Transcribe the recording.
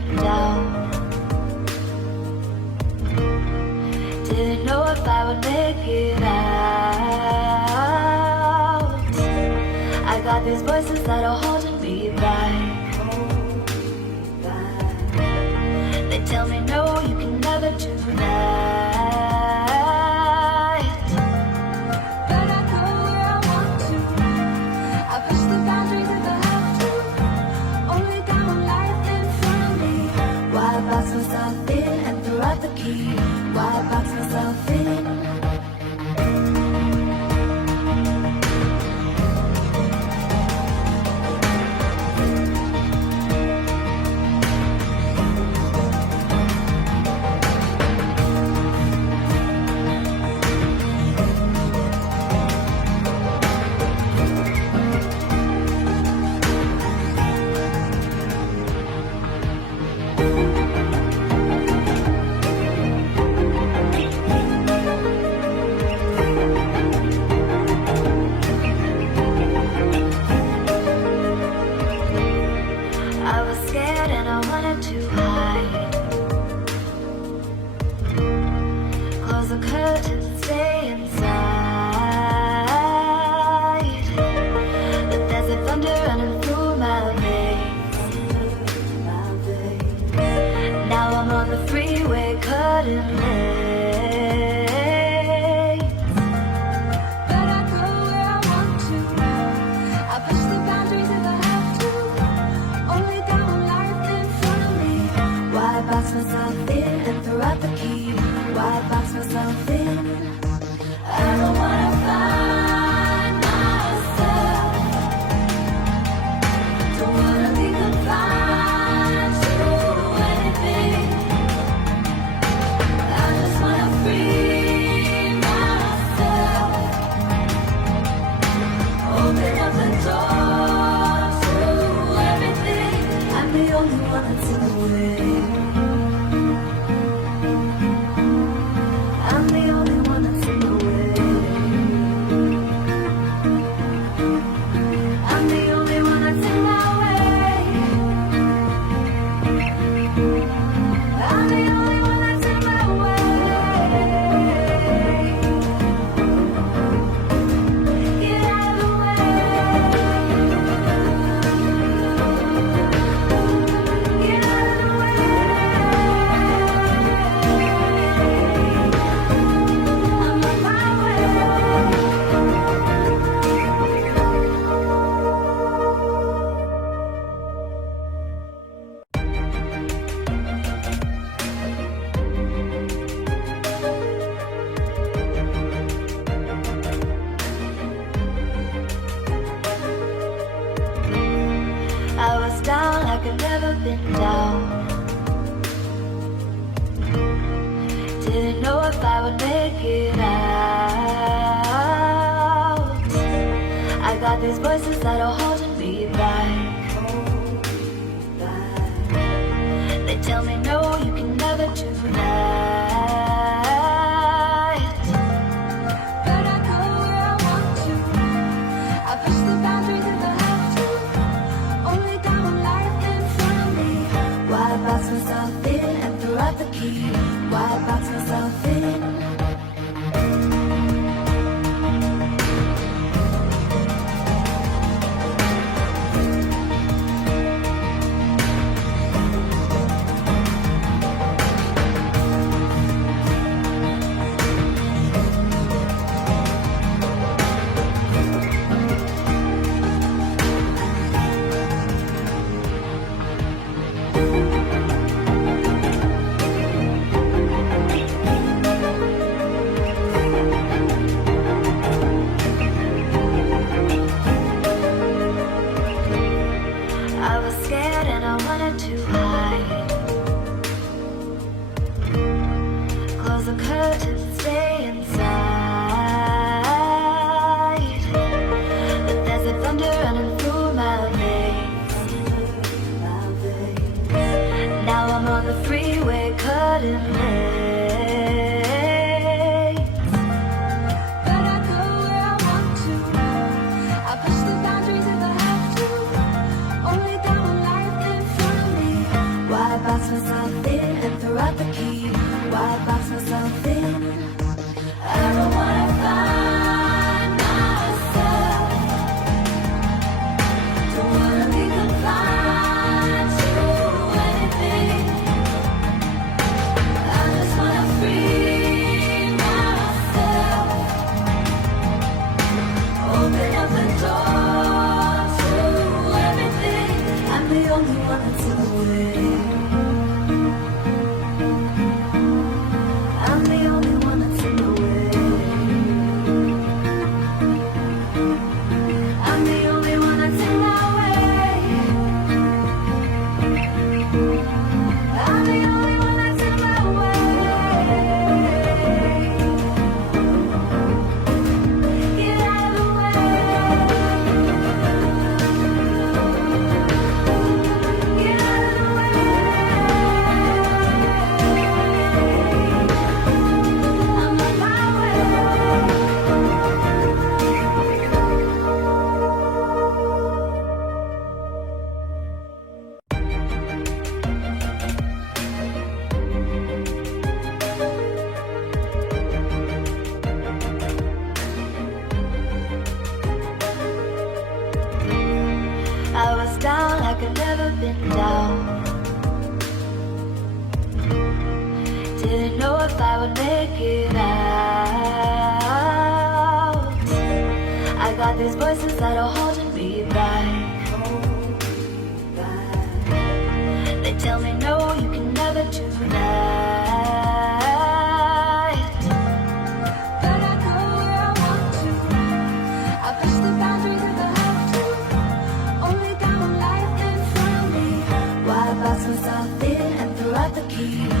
been down. Didn't know if I would make it out. I got these voices that are holding me back. They tell me no, you can never do that. But I go where I want to. I push the boundaries if I have to. Only got one life in front of me. Why box myself in and throw out the key? Why box myself in? I was scared and I wanted to hide. Close the curtains and stay inside. But there's a thunder running through my veins. Now I'm on the freeway cutting lanes. But I go where I want to. I push the boundaries if I have to. Only got one life in front of me. Why box myself in and throw out the key? Why box myself in? I don't wanna find myself. Don't wanna be confined to anything. I just wanna free myself. Open up the door to everything. I'm the only one that's in the way. I'm the only one that's in the way. I'm the only one that's in my way. I'm the only one that's in my way. Get out of the way. Get out of the way. I'm on my way. I was down like I'd never been down. Didn't know if I would make it out. I got these voices that are holding me back. They tell me no, you can never do that. But I go where I want to. I push the boundaries if I have to. Only got one life in front of me. Why box myself in and throw out the key? Why box myself in? I was scared and I wanted to hide. Close the curtains and stay inside. But there's a thunder running through my veins. Now I'm on the freeway cutting lanes. But I go where I want to. I push the boundaries if I have to. Only got one life in front of me. Why throw out the key. Why box myself in? I don't wanna find myself. Don't wanna be confined to anything. I just wanna free myself. Open up the door to everything. I'm the only one that's in the way. I'm the only one that's in the way. I'm the only one that's in my way. I'm the only one that's in my way. Get out of the way. Get out of the way. I'm on my way. I was down like I've never been down. Didn't know if I would make it out. I got these voices that are holding me back. They tell me no, you can never do that. But I go where I want to. I push the boundaries if I have to. Only got one life in front of me. Why box myself in and throw out the key?